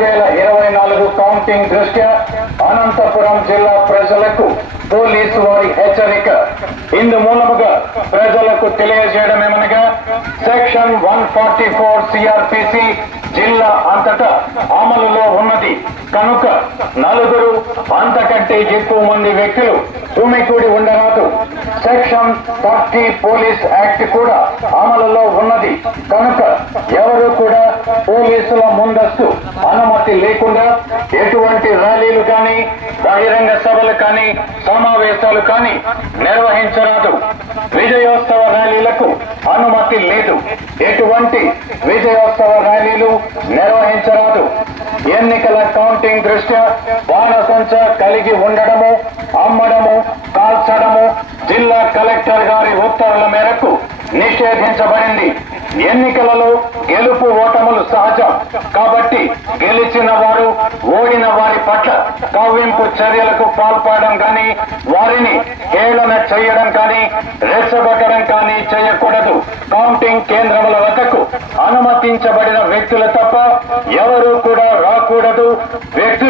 2024 counting దృష్ట్యా అనంతపురం జిల్లా ప్రజలకు పోలీసు వారి హెచ్చరిక. ఇందు మూలముగా ప్రజలకు తెలియజేయడమేమనగా సెక్షన్ 144 సిఆర్పిసి జిల్లా అంతటా అమలులో ఉన్నది కనుక నలుగురు అంతకంటే ఎక్కువ మంది వ్యక్తులు భూమికూడి ఉండరాదు. సెక్షన్ 30 పోలీస్ యాక్ట్ కూడా అమలులో ఉన్నది కనుక ఎవరు కూడా పోలీసుల ముందస్తు అనుమతి లేకుండా ఎటువంటి ర్యాలీలు కానీ బహిరంగ సభలు కానీ సమావేశాలు కానీ నిర్వహించరాదు. విజయోత్సవ ర్యాలీలకు అనుమతి లేదు. ఎటువంటి విజయోత్సవ ర్యాలీలు నిర్వహించరాదు. ఎన్నికల కౌంటింగ్ దృష్ట్యా బాణసంచ కలిగి ఉండడము, అమ్మడము, కాల్చడము జిల్లా కలెక్టర్ గారి ఉత్తర్వుల మేరకు నిషేధించబడింది. ఎన్నికలలో గెలుపు ఓటములు సహజం కాబట్టి గెలిచిన వారు ఓడిన వారి పట్ల కవ్వింపు చర్యలకు పాల్పడడం కానీ వారిని హేళన చేయడం కానీ రెచ్చగొట్టడం కానీ చేయకూడదు. కౌంటింగ్ కేంద్రముల వద్దకు అనుమతించబడిన వ్యక్తులు తప్ప ఎవరూ కూడా రాకూడదు. వ్యక్తులు